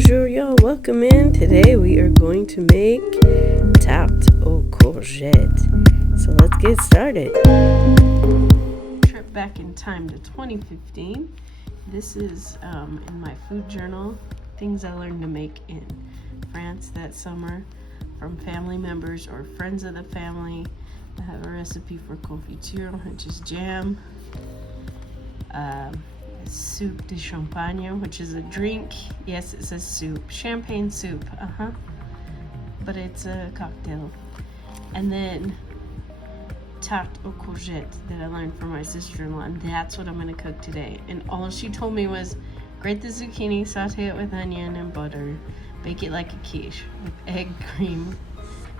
Bonjour, y'all. Welcome in. Today we are going to make Tarte aux Courgettes. So let's get started. Trip back in time to 2015. This is in my food journal, things I learned to make in France that summer from family members or friends of the family. I have a recipe for confiture, which is jam. Soup de champagne, which is a drink. Yes, it says soup. Champagne soup. But it's a cocktail. And then Tarte aux Courgettes that I learned from my sister-in-law. And that's what I'm going to cook today. And all she told me was grate the zucchini, saute it with onion and butter. Bake it like a quiche with egg, cream,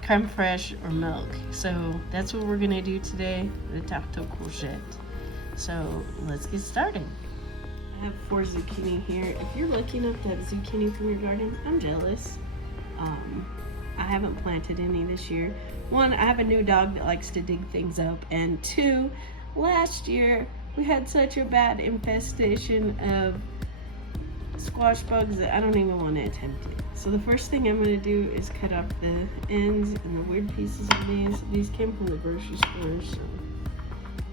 creme fraiche, or milk. So that's what we're going to do today, the Tarte aux Courgettes. So let's get started. I have 4 zucchini here. If you're lucky enough to have zucchini from your garden, I'm jealous. I haven't planted any this year. 1, I have a new dog that likes to dig things up. And 2, last year we had such a bad infestation of squash bugs that I don't even want to attempt it. So the first thing I'm going to do is cut off the ends and the weird pieces of these. These came from the grocery store, so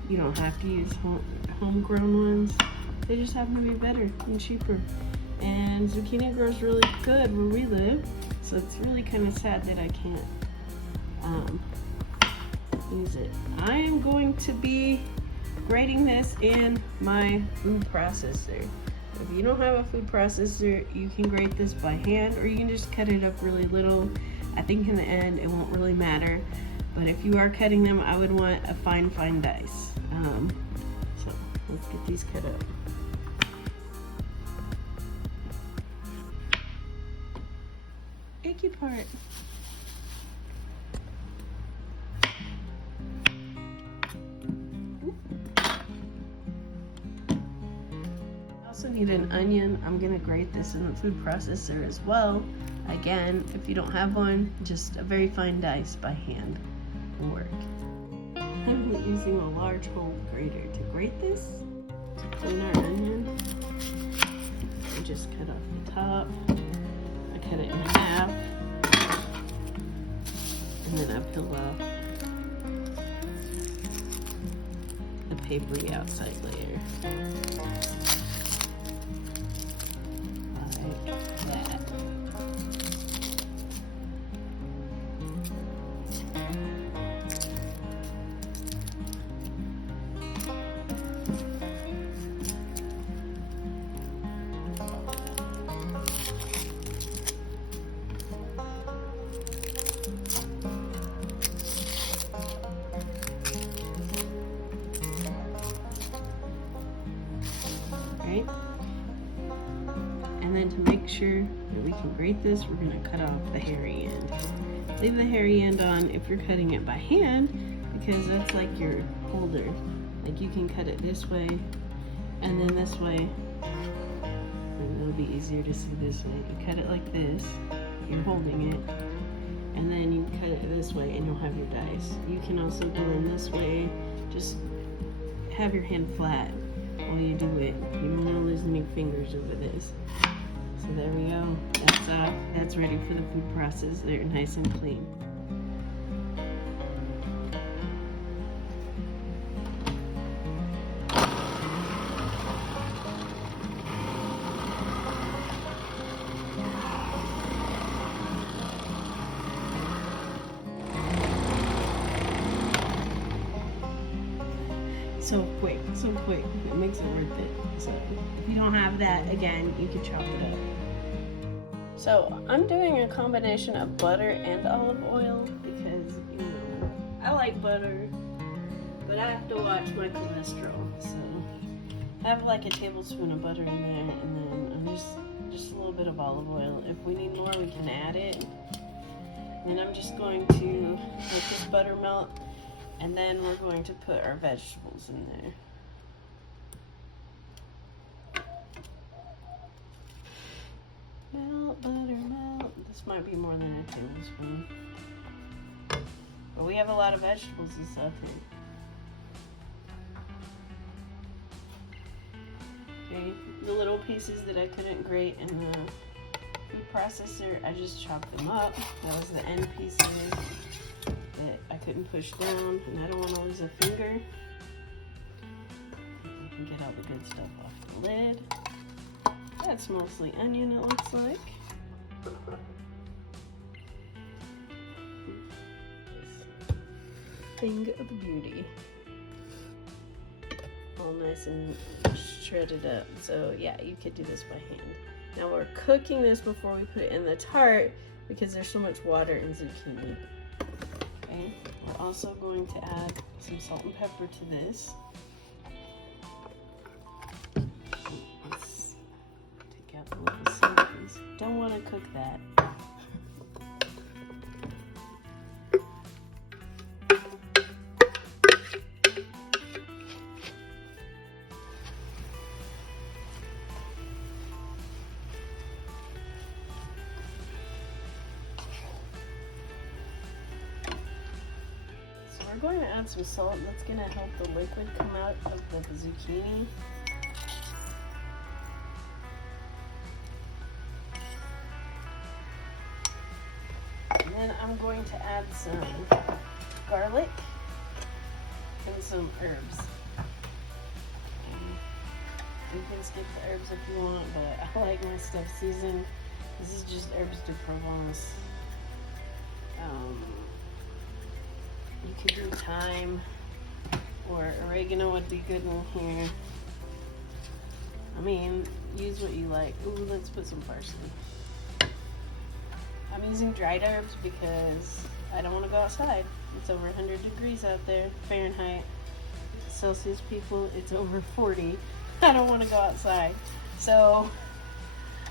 you don't have to use homegrown ones. They just happen to be better and cheaper. And zucchini grows really good where we live, so it's really kind of sad that I can't use it. I am going to be grating this in my food processor. If you don't have a food processor, you can grate this by hand, or you can just cut it up really little. I think in the end it won't really matter, but if you are cutting them, I would want a fine dice. So let's get these cut up. Icky part. I also need an onion. I'm gonna grate this in the food processor as well. Again, if you don't have one, just a very fine dice by hand will work. I'm using a large hole grater to grate this. To clean our onion, I just cut off the top. I cut it in half, and then I peel off the papery outside layer. Like that. And then to make sure that we can grate this, we're going to cut off the hairy end. Leave the hairy end on if you're cutting it by hand, because that's like your holder. Like you can cut it this way and then this way, and it'll be easier to see this way. You cut it like this, you're holding it, and then you cut it this way and you'll have your dice. You can also go in this way, just have your hand flat while you do it. You don't want to lose any fingers over this. So there we go. That's off. That's ready for the food process. They're nice and clean. So quick, it makes it worth it. So if you don't have that, again, you can chop it up. So I'm doing a combination of butter and olive oil because, you know, I like butter, but I have to watch my cholesterol. So I have like a tablespoon of butter in there, and then just a little bit of olive oil. If we need more, we can add it. And I'm just going to let this butter melt, and then we're going to put our vegetables in there. Melt, butter, melt. This might be more than a tablespoon. But we have a lot of vegetables and stuff here. Okay, the little pieces that I couldn't grate in the food processor, I just chopped them up. That was the end pieces that I couldn't push down, and I don't want to lose a finger. I can get all the good stuff off the lid. That's mostly onion, it looks like. Thing of beauty. All nice and shredded up. So yeah, you could do this by hand. Now we're cooking this before we put it in the tart because there's so much water in zucchini. Okay, we're also going to add some salt and pepper to this. Let's take out the little seeds. Don't want to cook that. We're going to add some salt. That's going to help the liquid come out of the zucchini. And then I'm going to add some garlic and some herbs. You can skip the herbs if you want, but I like my stuff seasoned. This is just herbs de Provence. You could do thyme or oregano would be good in here. I mean, use what you like. Ooh, let's put some parsley. I'm using dried herbs because I don't want to go outside. It's over 100 degrees out there, Fahrenheit. Celsius people, it's over 40. I don't want to go outside. So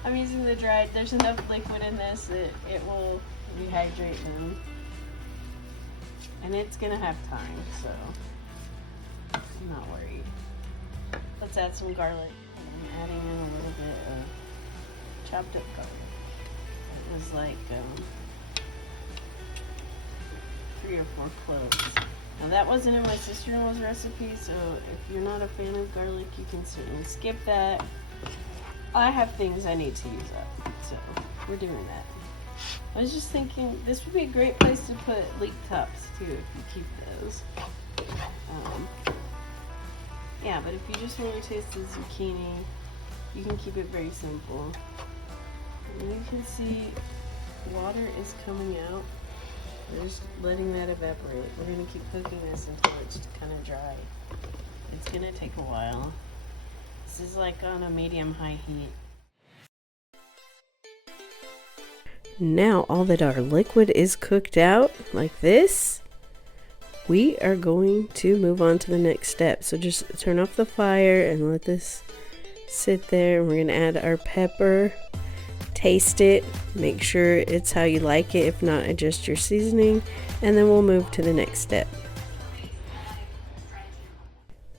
I'm using the dried. There's enough liquid in this that it will rehydrate them. And it's gonna have time, so I'm not worried. Let's add some garlic. I'm adding in a little bit of chopped up garlic. It was like 3 or 4 cloves. Now that wasn't in my sister-in-law's recipe, so if you're not a fan of garlic, you can certainly skip that. I have things I need to use up, so we're doing that. I was just thinking this would be a great place to put leek tops too if you keep those. Yeah, but if you just want to taste the zucchini, you can keep it very simple. And you can see water is coming out. We're just letting that evaporate. We're going to keep cooking this until it's kind of dry. It's going to take a while. This is like on a medium-high heat. Now all that our liquid is cooked out like this, we are going to move on to the next step. So just turn off the fire and let this sit there. We're going to add our pepper, taste it, make sure it's how you like it. If not, adjust your seasoning, and then we'll move to the next step.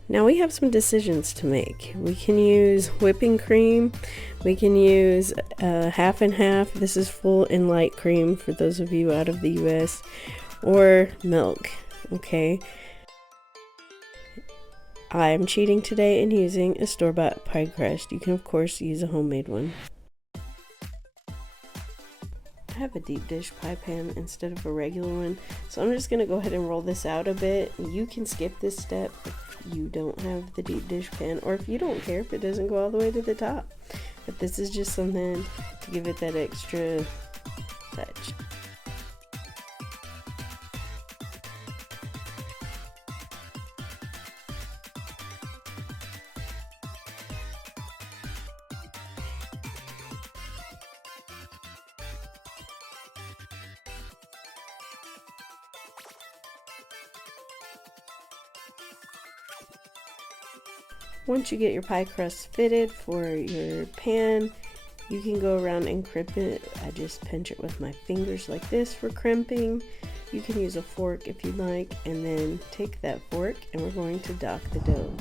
Now we have some decisions to make. We can use whipping cream. We can use half and half. This is full and light cream for those of you out of the US, or milk. Okay. I'm cheating today and using a store-bought pie crust. You can of course use a homemade one. I have a deep dish pie pan instead of a regular one, so I'm just going to go ahead and roll this out a bit. You can skip this step if you don't have the deep dish pan, or if you don't care if it doesn't go all the way to the top. But this is just something to give it that extra touch. Once you get your pie crust fitted for your pan, you can go around and crimp it. I just pinch it with my fingers like this for crimping. You can use a fork if you'd like, and then take that fork and we're going to dock the dough.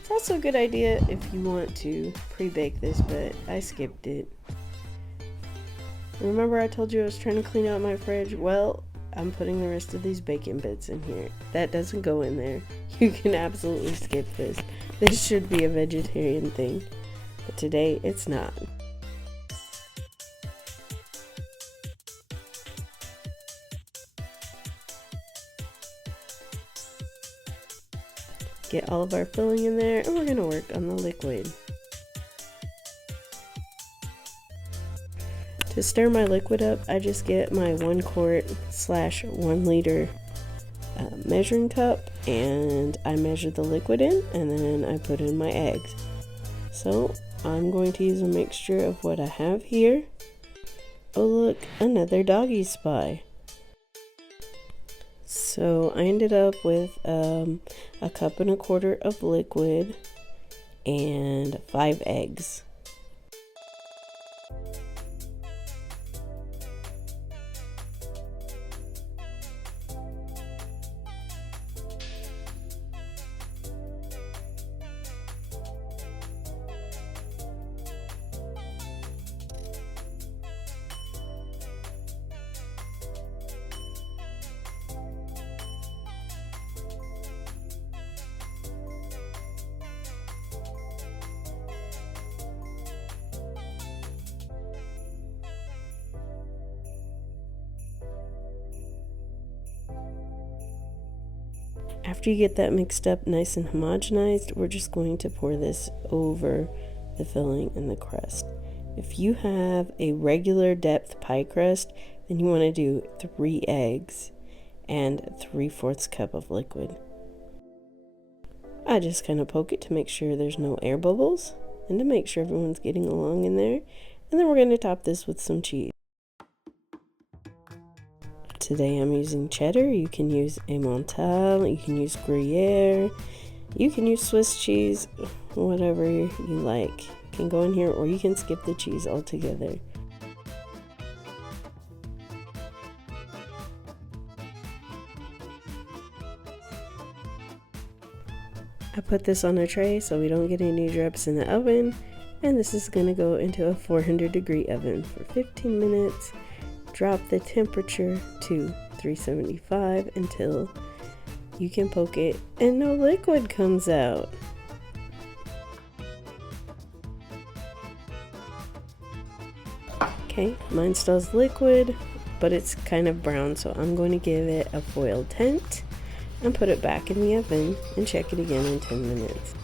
It's also a good idea if you want to pre-bake this, but I skipped it. Remember I told you I was trying to clean out my fridge? Well, I'm putting the rest of these bacon bits in here. That doesn't go in there. You can absolutely skip this. This should be a vegetarian thing, but today it's not. get all of our filling in there, and we're gonna work on the liquid. To stir my liquid up, I just get my 1 quart / 1 liter measuring cup, and I measure the liquid in, and then I put in my eggs. So I'm going to use a mixture of what I have here. Oh look, another doggy spy. So I ended up with a 1.25 cups of liquid and 5 eggs. After you get that mixed up nice and homogenized, we're just going to pour this over the filling and the crust. If you have a regular depth pie crust, then you want to do 3 eggs and 3/4 cup of liquid. I just kind of poke it to make sure there's no air bubbles and to make sure everyone's getting along in there. And then we're going to top this with some cheese. Today I'm using cheddar. You can use Emmental, you can use Gruyere, you can use Swiss cheese, whatever you like. You can go in here, or you can skip the cheese altogether. I put this on a tray so we don't get any drops in the oven, and this is going to go into a 400-degree oven for 15 minutes. Drop the temperature to 375 until you can poke it and no liquid comes out. Okay, mine still has liquid, but it's kind of brown, so I'm going to give it a foil tent and put it back in the oven and check it again in 10 minutes.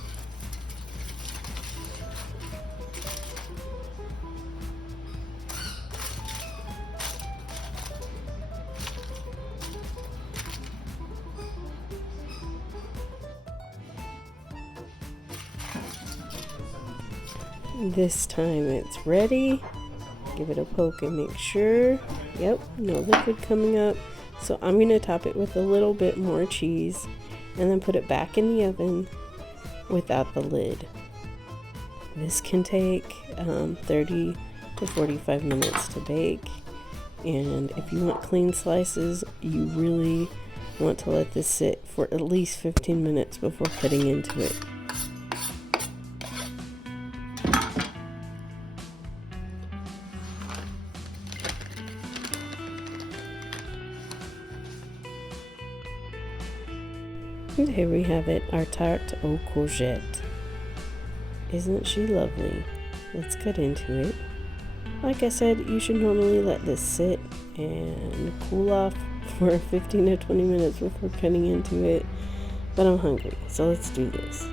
This time it's ready. Give it a poke and make sure. Yep, no liquid coming up. So I'm going to top it with a little bit more cheese and then put it back in the oven without the lid. This can take 30 to 45 minutes to bake. And if you want clean slices, you really want to let this sit for at least 15 minutes before cutting into it. And here we have it, our Tarte Aux Courgettes. Isn't she lovely? Let's cut into it. Like I said, you should normally let this sit and cool off for 15 to 20 minutes before cutting into it. But I'm hungry, so let's do this.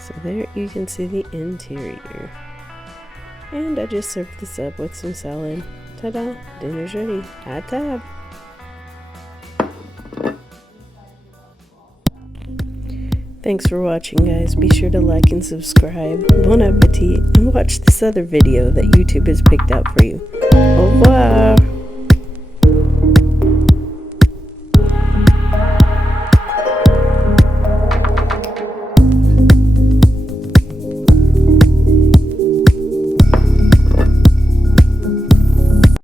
So there you can see the interior. And I just served this up with some salad. Ta-da! Dinner's ready. Hot tab! Thanks for watching, guys. Be sure to like and subscribe. Bon appetit, and watch this other video that YouTube has picked out for you. Au revoir!